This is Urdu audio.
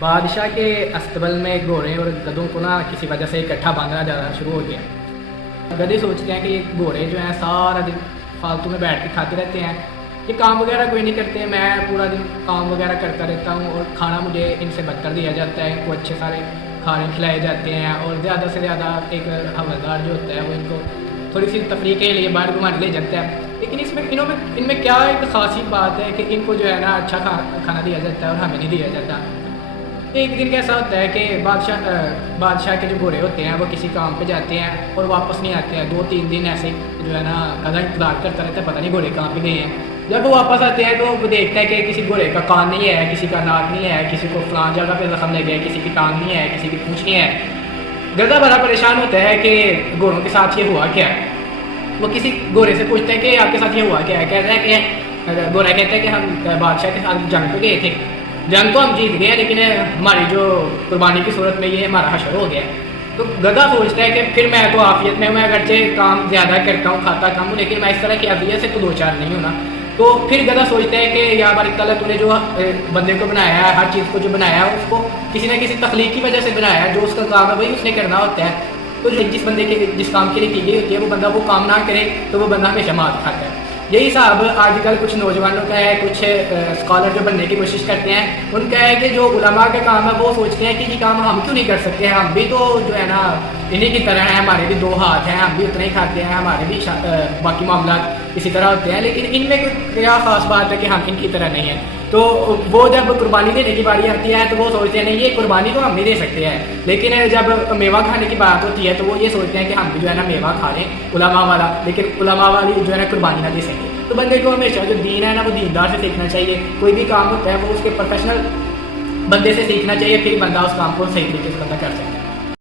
بادشاہ کے استبل میں گھوڑے اور گدھوں کو نا کسی وجہ سے اکٹھا باندھنا جانا شروع ہو گیا۔ گدھے سوچتے ہیں کہ یہ گھوڑے جو ہیں سارا دن فالتو میں بیٹھ کے کھاتے رہتے ہیں، یہ کام وغیرہ کوئی نہیں کرتے، میں پورا دن کام وغیرہ کرتا رہتا ہوں اور کھانا مجھے ان سے بدتر دیا جاتا ہے، ان کو اچھے سارے کھانے کھلائے جاتے ہیں اور زیادہ سے زیادہ ایک حوالدار جو ہوتا ہے وہ ان کو تھوڑی سی تفریح کے لیے باہر گھمانے لے جاتا ہے۔ لیکن ان میں کیا ایک خاصی بات ہے کہ ان کو جو ہے نا اچھا کھانا دیا جاتا ہے اور ہمیں نہیں دیا جاتا۔ ایک دن کیسا ہوتا ہے کہ بادشاہ کے جو گھوڑے ہوتے ہیں وہ کسی کام پہ جاتے ہیں اور واپس نہیں آتے ہیں، 2-3 دن ایسے جو ہے نا گدھا انتظار کرتا رہتا ہے، پتہ نہیں گھوڑے کہاں پہ گئے ہیں۔ جب وہ واپس آتے ہیں تو وہ دیکھتا ہے کہ کسی گھوڑے کا کان نہیں ہے، کسی کا ناک نہیں ہے، کسی کو فلاں جگہ پہ زخم لگ گیا، کسی کی ٹانگ نہیں ہے، کسی کی پونچھ نہیں ہے۔ گدھا بڑا پریشان ہوتا ہے کہ گھوڑوں کے ساتھ یہ ہوا کیا ہے۔ وہ کسی گھوڑے سے پوچھتا ہے کہ آپ کے ساتھ یہ ہوا کیا ہے، کہتا ہے کہ گھوڑا کہتا ہے کہ ہم بادشاہ کے ساتھ جنگ پہ گئے تھے، جنگ تو ہم جیت گئے لیکن ہماری جو قربانی کی صورت میں یہ ہمارا حشر ہو گیا ہے۔ تو گدھا سوچتا ہے کہ پھر میں تو عافیت میں ہوں، میں اگرچہ کام زیادہ کرتا ہوں، کھاتا کم ہوں، لیکن میں اس طرح کی اذیت سے تو دو چار نہیں ہوں نا۔ تو پھر گدھا سوچتا ہے کہ یا بارک تعالیٰ تو نے جو بندے کو بنایا ہے، ہر چیز کو جو بنایا ہے اس کو کسی نہ کسی تخلیق کی وجہ سے بنایا ہے، جو اس کا کام ہے وہی اس نے کرنا ہوتا ہے۔ تو جس بندے کے جس کام کے لیے کی گئی ہوتی ہے وہ بندہ وہ کام نہ کرے تو وہ بندہ ہمیشہ مات کھاتا ہے۔ یہی حساب آج کل کچھ نوجوانوں کا ہے، کچھ اسکالر جو بننے کی کوشش کرتے ہیں ان کا ہے کہ جو علماء کا کام ہے وہ سوچتے ہیں کہ یہ کام ہم کیوں نہیں کر سکتے ہیں، ہم بھی تو جو ہے نا انہیں کی طرح ہیں، ہمارے بھی 2 ہاتھ ہیں، ہم بھی اتنے ہی کھاتے ہیں، ہمارے بھی باقی معاملات اسی طرح ہوتے ہیں، لیکن ان میں کیا خاص بات ہے کہ ہم ان کی طرح نہیں ہیں۔ تو وہ جب قربانی دینے کی باری آتی ہے تو وہ سوچتے ہیں نہیں یہ قربانی تو ہم نہیں دے سکتے ہیں، لیکن جب میوہ کھانے کی بات ہوتی ہے تو وہ یہ سوچتے ہیں کہ ہم بھی جو ہے نا میوہ کھا لیں علماء والا، لیکن علماء والی جو ہے نا قربانی نہ دے سکتے۔ تو بندے کو ہمیشہ جو دین ہے نا وہ دیندار سے سیکھنا چاہیے، کوئی بھی کام ہوتا ہے وہ اس کے پروفیشنل بندے سے سیکھنا چاہیے، پھر بندہ اس کام کو صحیح طریقے سے پتہ کر سکتا ہے۔